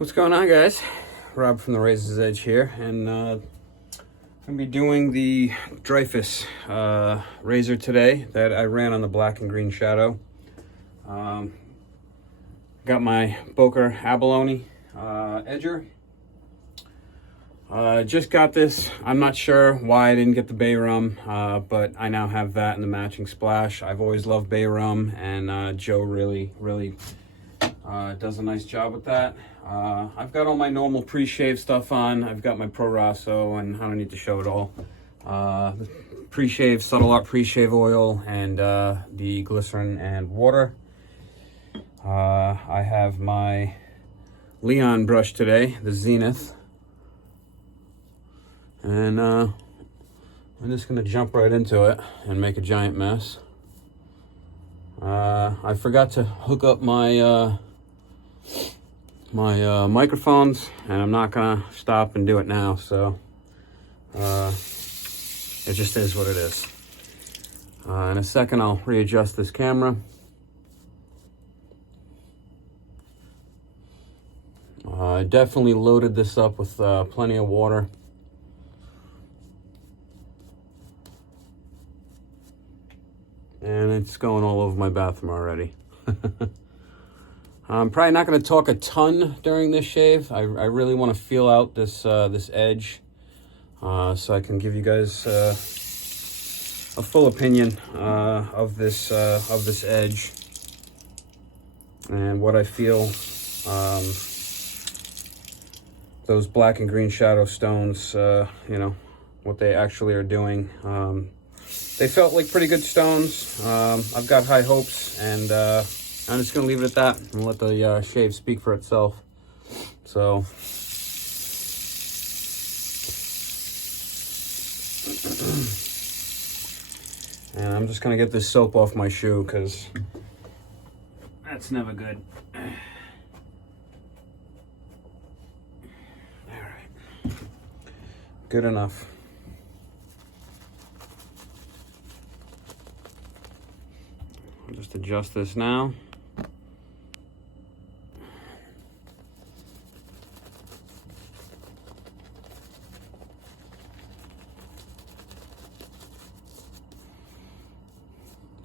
What's going on, guys? Rob from the Razor's Edge here, and I'm gonna be doing the Dreifuss razor today that I ran on the black and green shadow. Got my Boker abalone edger. Just got this. I'm not sure why I didn't get the bay rum, but I now have that in the matching splash. I've always loved bay rum, and Joe really does a nice job with that. I've got all my normal pre-shave stuff on. I've got my Pro Rosso, and I don't need to show it all. Pre-shave, Subtle Art pre-shave oil, and the glycerin and water. I have my Leon brush today, the Zenith. And I'm just gonna jump right into it and make a giant mess. I forgot to hook up my microphones, and I'm not gonna stop and do it now, so it just is what it is. In a second I'll readjust this camera. I definitely loaded this up with plenty of water. And it's going all over my bathroom already. I'm probably not going to talk a ton during this shave. I really want to feel out this this edge, so I can give you guys a full opinion of this edge and what I feel those black and green shadow stones, you know, what they actually are doing. They felt like pretty good stones. I've got high hopes, and I'm just gonna leave it at that and let the shave speak for itself. So, and I'm just gonna get this soap off my shoe because that's never good. All right, good enough. Just adjust this now.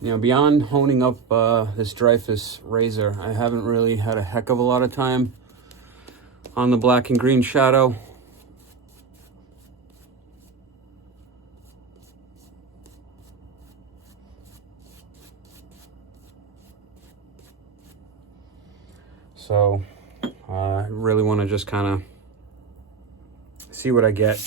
You know, beyond honing up this Dreifuss razor, I haven't really had a heck of a lot of time on the black and green shadow. So I really want to just kind of see what I get.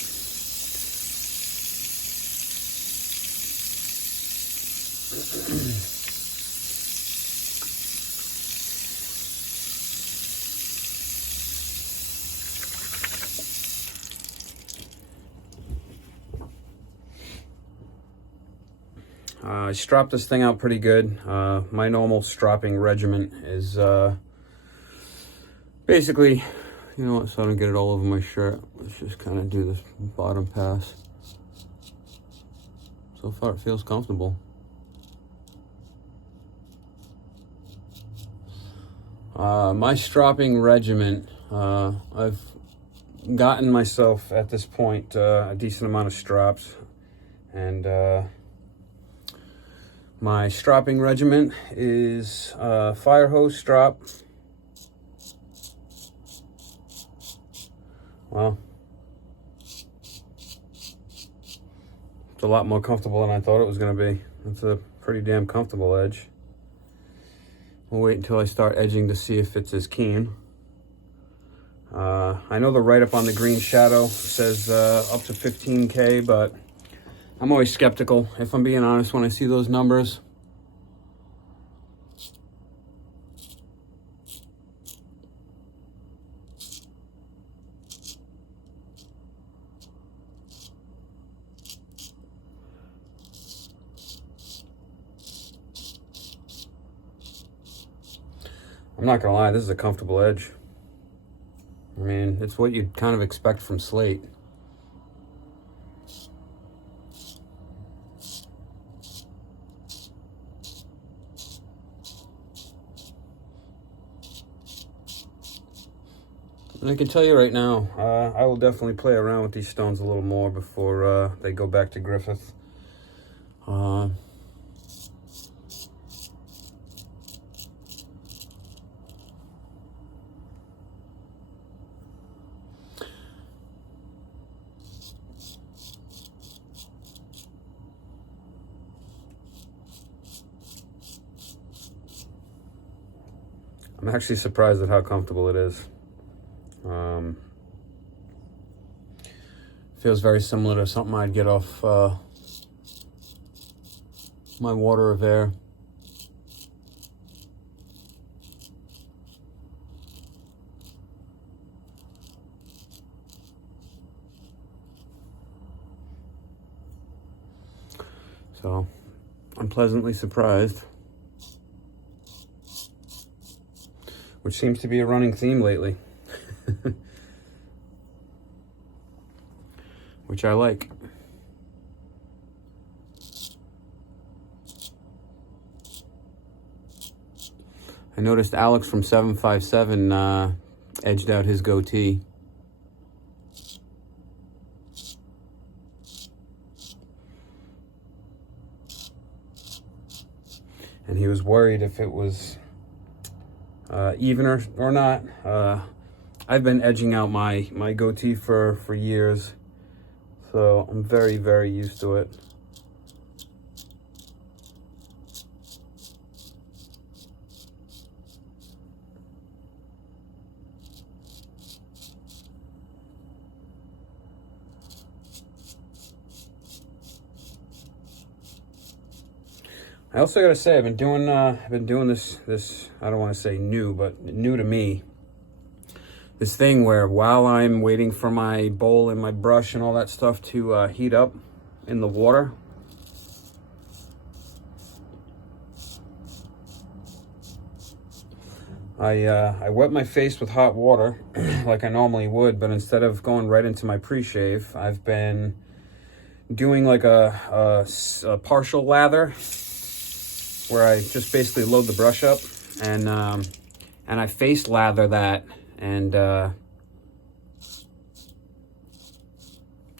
I stropped this thing out pretty good. My normal stropping regimen is basically, you know what, so I don't get it all over my shirt, let's just kind of do this bottom pass. So far it feels comfortable. My stropping regimen, I've gotten myself at this point a decent amount of strops, and my stropping regimen is fire hose strop. Well, it's a lot more comfortable than I thought it was going to be. It's a pretty damn comfortable edge. We'll wait until I start edging to see if it's as keen. I know the write-up on the green shadow says up to 15K, but I'm always skeptical, if I'm being honest, when I see those numbers. I'm not gonna lie, this is a comfortable edge. I mean, it's what you'd kind of expect from slate. And I can tell you right now, I will definitely play around with these stones a little more before they go back to Griffith. I'm actually surprised at how comfortable it is. Feels very similar to something I'd get off my water of air. So I'm pleasantly surprised, which seems to be a running theme lately. Which I like. I noticed Alex from 757 edged out his goatee. And he was worried if it was even or not. I've been edging out my goatee for years. So I'm very, very used to it. I also gotta say, I've been doing this. I don't want to say new, but new to me. This thing where while I'm waiting for my bowl and my brush and all that stuff to heat up in the water, I wet my face with hot water like I normally would, but instead of going right into my pre-shave, I've been doing like a partial lather where I just basically load the brush up and I face lather that and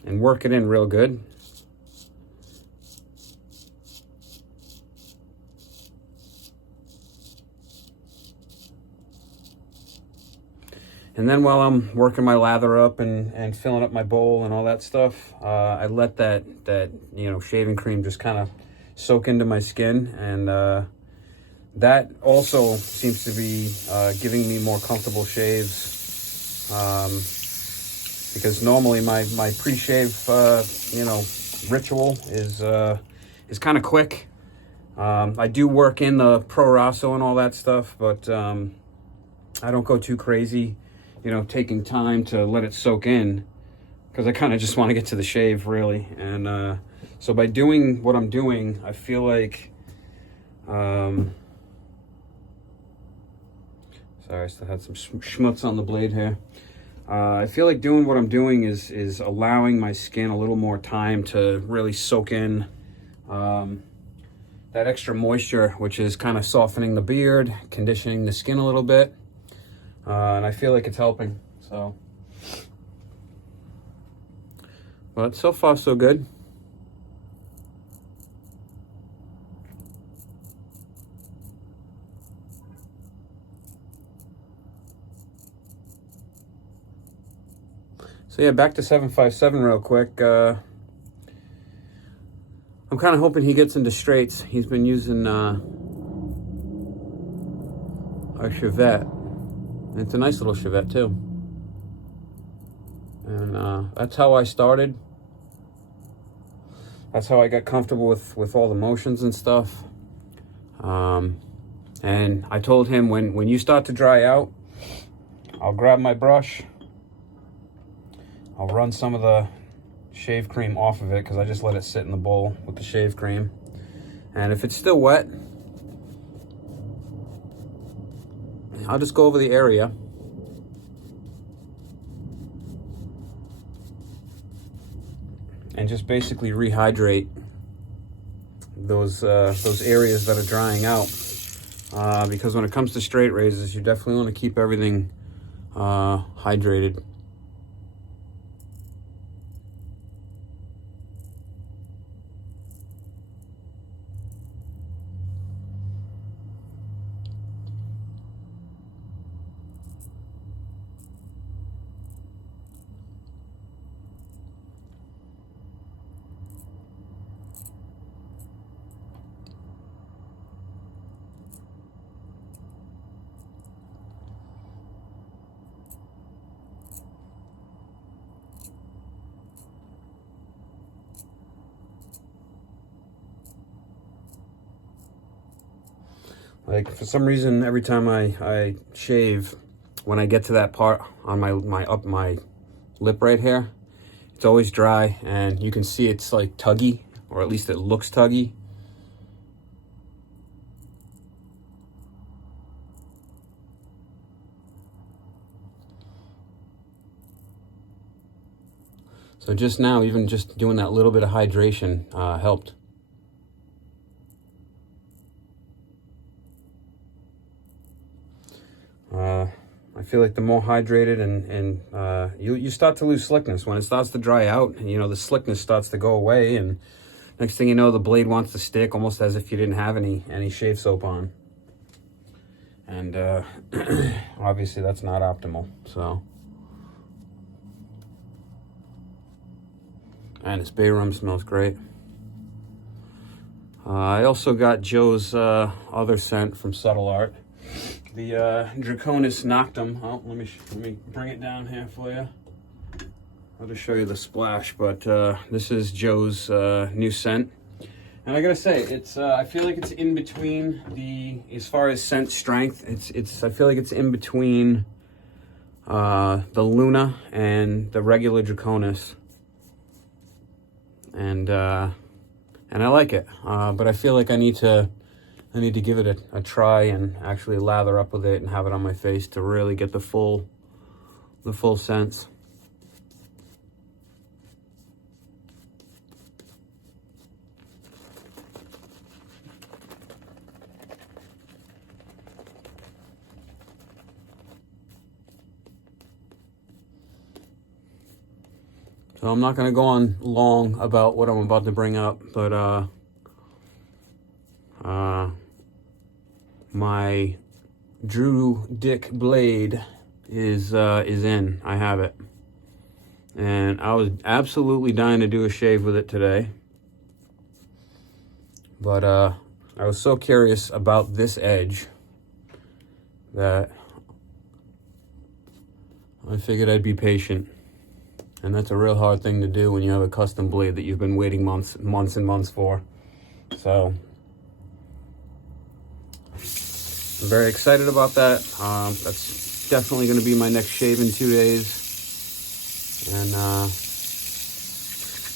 work it in real good. And then while I'm working my lather up and filling up my bowl and all that stuff, I let that shaving cream just kind of soak into my skin, and that also seems to be giving me more comfortable shaves, because normally my pre-shave ritual is kind of quick. I do work in the Pro Rosso and all that stuff, but I don't go too crazy, taking time to let it soak in, because I kind of just want to get to the shave really. And so by doing what I'm doing, I feel like sorry, I still had some schmutz on the blade here. I feel like doing what I'm doing is allowing my skin a little more time to really soak in that extra moisture, which is kind of softening the beard, conditioning the skin a little bit, and I feel like it's helping. So, but so far so good. So yeah, back to 757 real quick. I'm kind of hoping he gets into straights. He's been using a Chevette. It's a nice little Chevette too. And that's how I started. That's how I got comfortable with all the motions and stuff. And I told him when you start to dry out, I'll grab my brush. I'll run some of the shave cream off of it, because I just let it sit in the bowl with the shave cream. And if it's still wet, I'll just go over the area and just basically rehydrate those areas that are drying out. Because when it comes to straight razors, you definitely want to keep everything hydrated. Like, for some reason, every time I shave, when I get to that part on my lip right here, it's always dry, and you can see it's like tuggy, or at least it looks tuggy. So just now, even just doing that little bit of hydration helped. I feel like the more hydrated and you start to lose slickness. When it starts to dry out, and, the slickness starts to go away, and next thing you know, the blade wants to stick, almost as if you didn't have any shave soap on. And obviously that's not optimal, so. And this bay rum smells great. I also got Joe's other scent from Subtle Art. The Draconis Noctum. Oh, let me bring it down here for you. I'll just show you the splash, but this is Joe's new scent. And I gotta say, it's I feel like it's in between as far as scent strength, I feel like it's in between the Luna and the regular Draconis. And I like it, but I feel like I need to give it a try and actually lather up with it and have it on my face to really get the full sense. So I'm not going to go on long about what I'm about to bring up, but my Drew Dick blade is in. I have it, and I was absolutely dying to do a shave with it today, but I was so curious about this edge that I figured I'd be patient. And that's a real hard thing to do when you have a custom blade that you've been waiting months and months for. So I'm very excited about that. That's definitely going to be my next shave in 2 days. And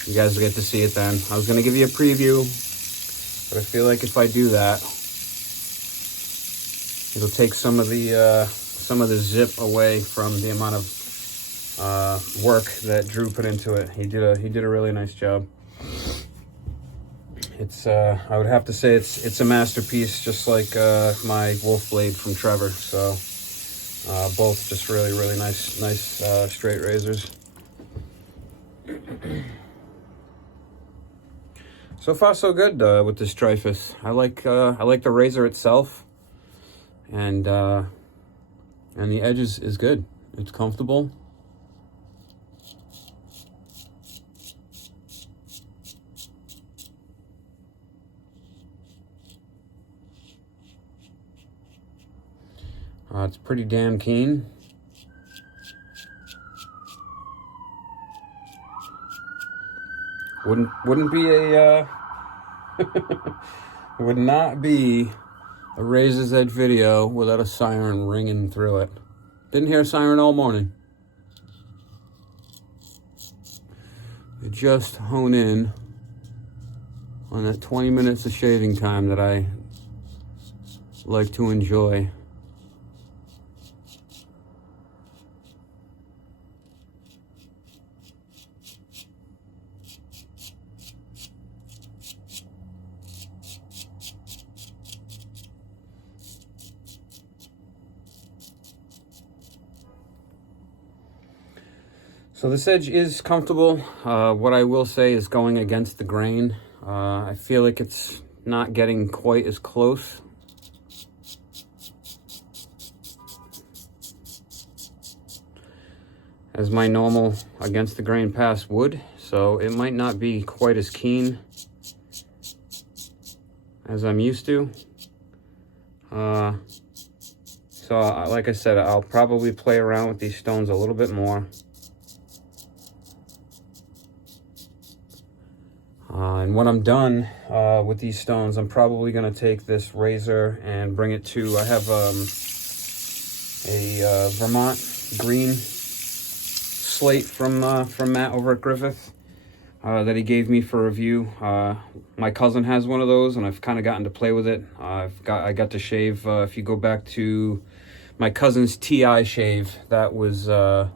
you guys will get to see it then. I was going to give you a preview, but I feel like if I do that, it'll take some of the zip away from the amount of work that Drew put into it. He did a really nice job. It's I would have to say it's a masterpiece, just like my Wolf blade from Trevor. So both just really nice straight razors. So far so good with this Dreifuss. I like the razor itself, and the edge is good. It's comfortable. It's pretty damn keen. Wouldn't be a would not be a Razor's Edge video without a siren ringing through it. Didn't hear a siren all morning. You just hone in on that 20 minutes of shaving time that I like to enjoy. So this edge is comfortable. What I will say is going against the grain. I feel like it's not getting quite as close. As my normal against the grain pass would. So it might not be quite as keen as I'm used to. So like I said, I'll probably play around with these stones a little bit more. And when I'm done with these stones, I'm probably going to take this razor and bring it to, I have a Vermont green slate from Matt over at Griffith that he gave me for review. My cousin has one of those, and I've kind of gotten to play with it. I got to shave. If you go back to my cousin's TI shave, that was with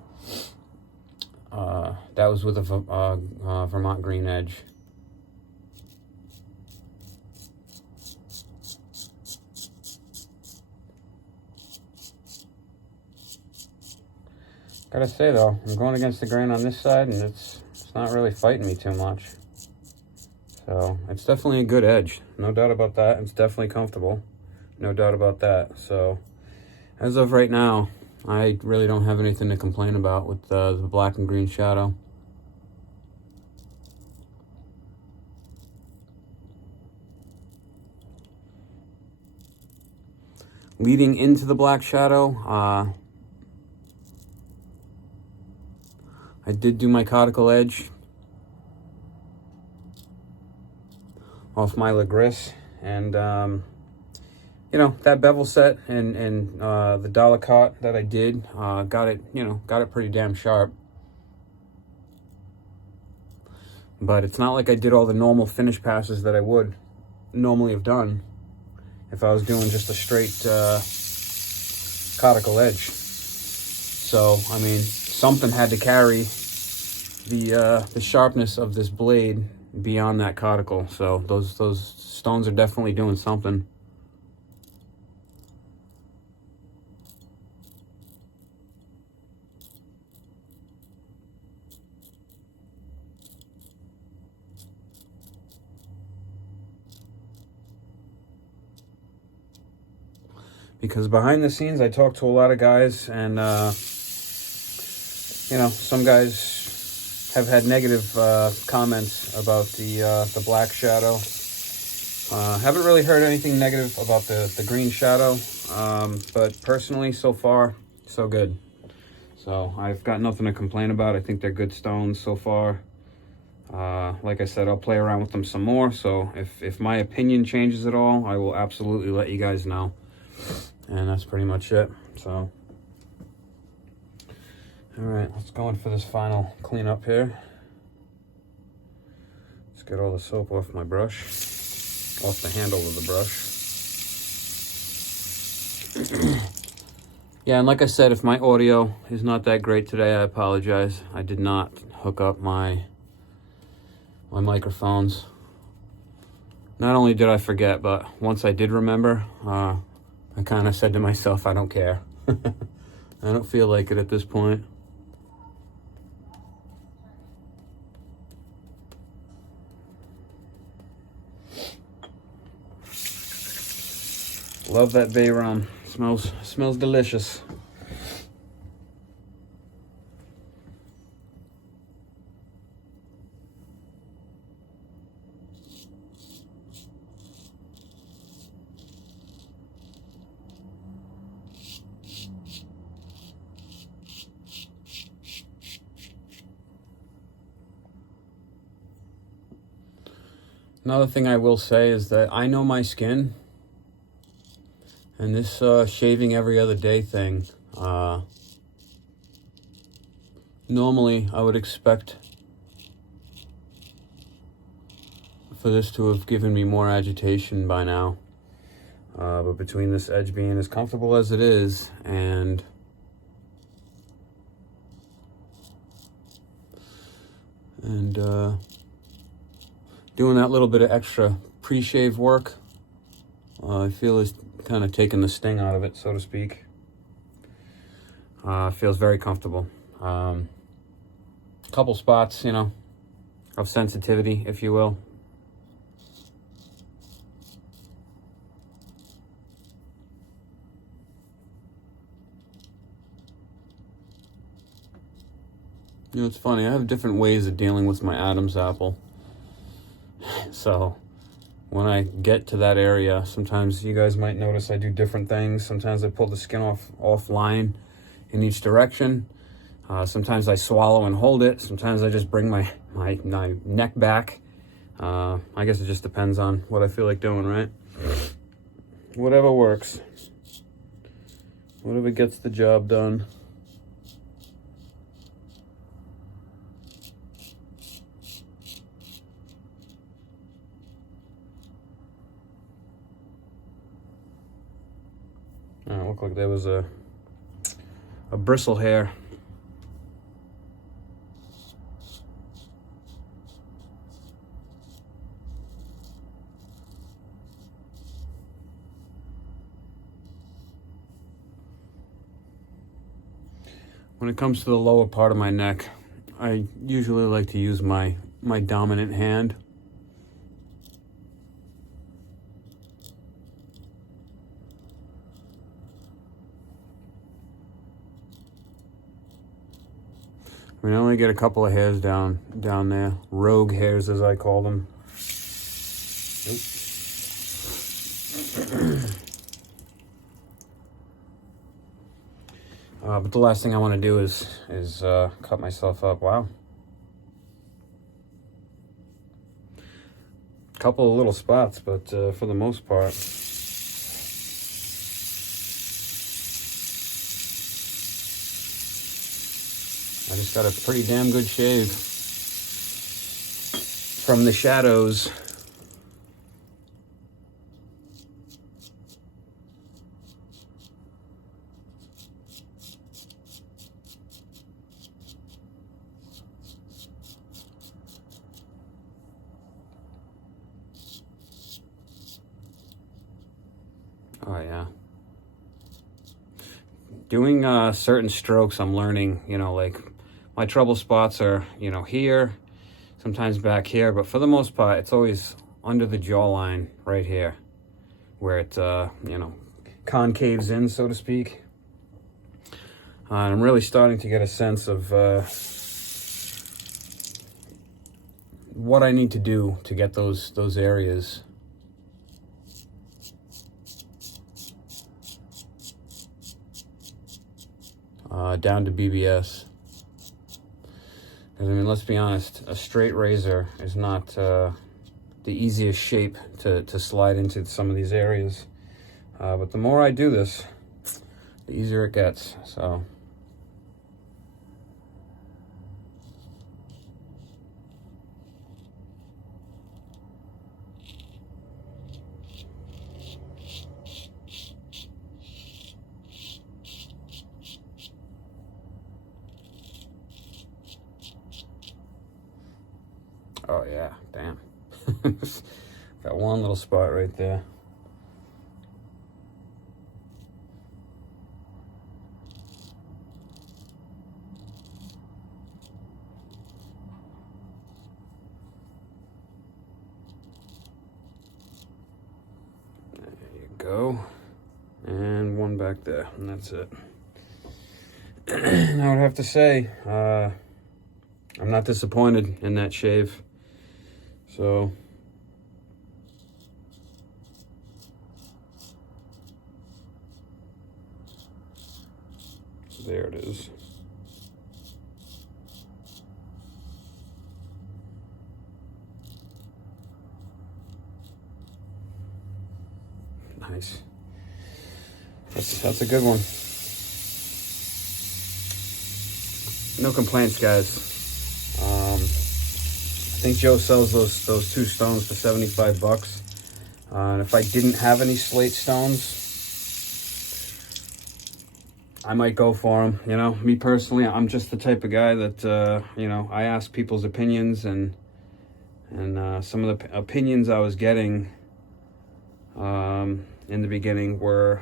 a Vermont green edge. Gotta say though, I'm going against the grain on this side, and it's not really fighting me too much. So it's definitely a good edge, no doubt about that. It's definitely comfortable, no doubt about that. So as of right now, I really don't have anything to complain about with the black and green shadow. Leading into the black shadow, I did do my conical edge off my Legris, and you know, that bevel set and the dollar cot that I did got it pretty damn sharp. But it's not like I did all the normal finish passes that I would normally have done if I was doing just a straight conical edge. So I mean, something had to carry the sharpness of this blade beyond that conical. So those stones are definitely doing something. Because behind the scenes, I talk to a lot of guys, and you know, some guys have had negative comments about the black shadow. Haven't really heard anything negative about the green shadow, but personally, so far, so good. So I've got nothing to complain about. I think they're good stones so far. Like I said, I'll play around with them some more. So if my opinion changes at all, I will absolutely let you guys know. And that's pretty much it. So, all right, let's go in for this final cleanup here. Let's get all the soap off my brush, off the handle of the brush. Yeah, and like I said, if my audio is not that great today, I apologize. I did not hook up my microphones. Not only did I forget, but once I did remember, I kind of said to myself, I don't care. I don't feel like it at this point. Love that bay rum. Smells delicious. Another thing I will say is that I know my skin, and this shaving every other day thing, normally I would expect for this to have given me more agitation by now. But between this edge being as comfortable as it is and doing that little bit of extra pre-shave work, I feel it's kind of taking the sting out of it, so to speak. Feels very comfortable. couple spots, you know, of sensitivity, if you will. You know, it's funny, I have different ways of dealing with my Adam's apple. So when I get to that area, sometimes you guys might notice I do different things. Sometimes I pull the skin offline in each direction. Sometimes I swallow and hold it. Sometimes I just bring my neck back. I guess it just depends on what I feel like doing, right? Whatever works. Whatever gets the job done. It looked like there was a bristle hair. When it comes to the lower part of my neck, I usually like to use my dominant hand. I mean, I only get a couple of hairs down there. Rogue hairs, as I call them. But the last thing I want to do is cut myself up. Wow. Couple of little spots, but for the most part. I just got a pretty damn good shave from the shadows. Oh yeah. Doing certain strokes, I'm learning, you know, like my trouble spots are, you know, here, sometimes back here, but for the most part, it's always under the jawline right here, where it, you know, concaves in, so to speak. And I'm really starting to get a sense of what I need to do to get those areas down to BBS. Because, I mean, let's be honest, a straight razor is not the easiest shape to slide into some of these areas. But the more I do this, the easier it gets, so. Oh yeah, damn. Got one little spot right there. There you go. And one back there, and that's it. I would have to say, I'm not disappointed in that shave. So, there it is. Nice. That's a good one. No complaints, guys. I think Joe sells those two stones for 75 bucks. And if I didn't have any slate stones, I might go for them. You know, me personally, I'm just the type of guy that, you know, I ask people's opinions, and some of the opinions I was getting in the beginning were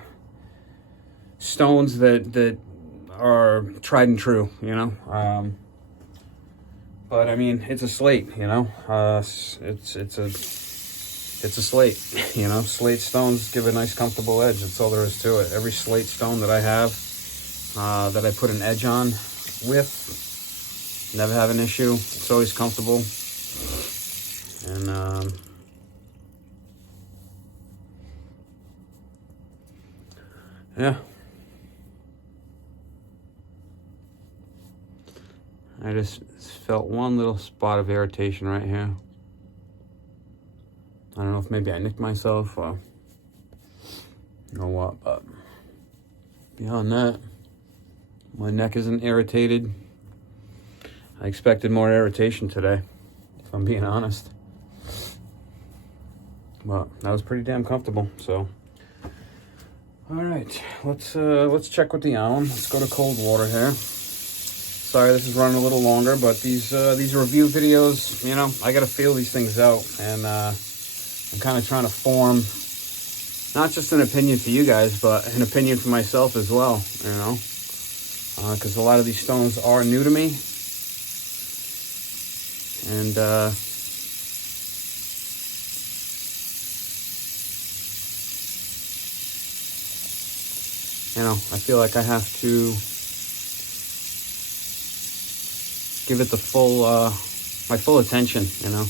stones that are tried and true, you know. But I mean, it's a slate, you know. It's a slate, you know. Slate stones give a nice comfortable edge. That's all there is to it. Every slate stone that I have, that I put an edge on with, never have an issue. It's always comfortable. And yeah. I just felt one little spot of irritation right here. I don't know if maybe I nicked myself or you know what, but beyond that, my neck isn't irritated. I expected more irritation today, if I'm being honest. But that was pretty damn comfortable, so. All right, let's check with the alum. Let's go to cold water here. Sorry, this is running a little longer, but these review videos, you know, I got to feel these things out, and I'm kind of trying to form not just an opinion for you guys, but an opinion for myself as well, you know, because a lot of these stones are new to me, and you know, I feel like I have to give it the full, my full attention, you know,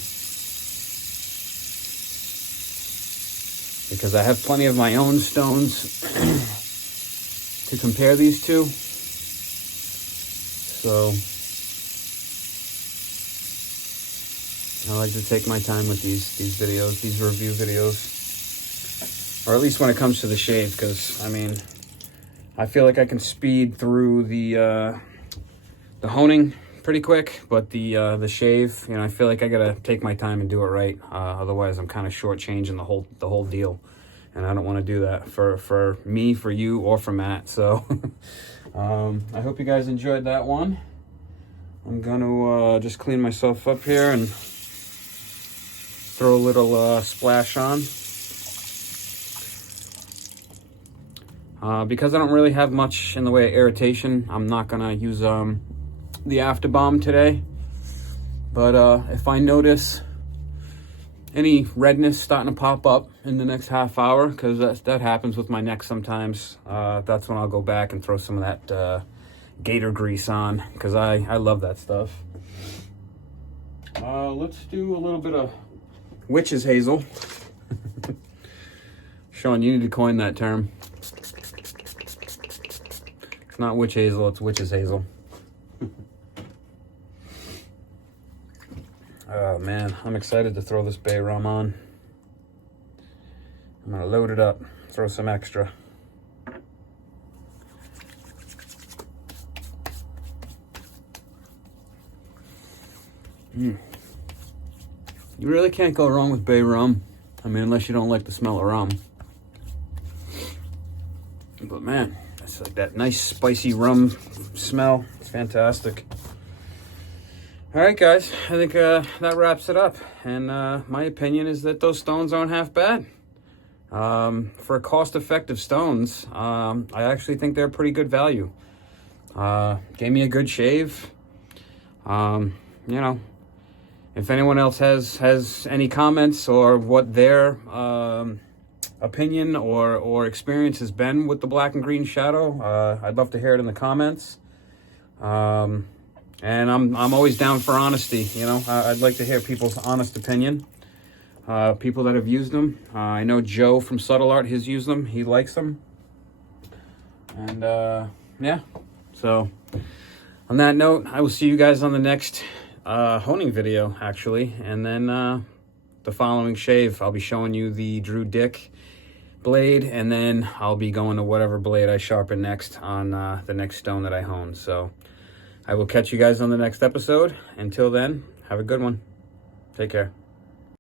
because I have plenty of my own stones to compare these to. So I like to take my time with these videos, these review videos, or at least when it comes to the shave, because I mean, I feel like I can speed through the honing pretty quick, but the shave, you know, I feel like I gotta take my time and do it right. Otherwise, I'm kind of shortchanging the whole deal, and I don't want to do that for me, for you, or for Matt. So, I hope you guys enjoyed that one. I'm gonna just clean myself up here and throw a little splash on. Because I don't really have much in the way of irritation, I'm not gonna use the after balm today. But if I notice any redness starting to pop up in the next half hour, because that happens with my neck sometimes, that's when I'll go back and throw some of that gator grease on, because I love that stuff. Let's do a little bit of witch's hazel. Sean, you need to coin that term. It's not witch hazel, it's witch's hazel. Oh man, I'm excited to throw this bay rum on. I'm gonna load it up, throw some extra. You really can't go wrong with bay rum. I mean, unless you don't like the smell of rum. But man, it's like that nice spicy rum smell. It's fantastic. All right, guys, I think that wraps it up. And my opinion is that those stones aren't half bad. For cost-effective stones, I actually think they're pretty good value. Gave me a good shave. You know, if anyone else has any comments or what their opinion or experience has been with the black and green shadow, I'd love to hear it in the comments. And I'm always down for honesty. You know, I'd like to hear people's honest opinion. People that have used them. I know Joe from Subtle Art has used them. He likes them. And yeah. So on that note, I will see you guys on the next honing video, actually, and then the following shave. I'll be showing you the Drew Dick blade, and then I'll be going to whatever blade I sharpen next on the next stone that I hone. So I will catch you guys on the next episode. Until then, have a good one. Take care.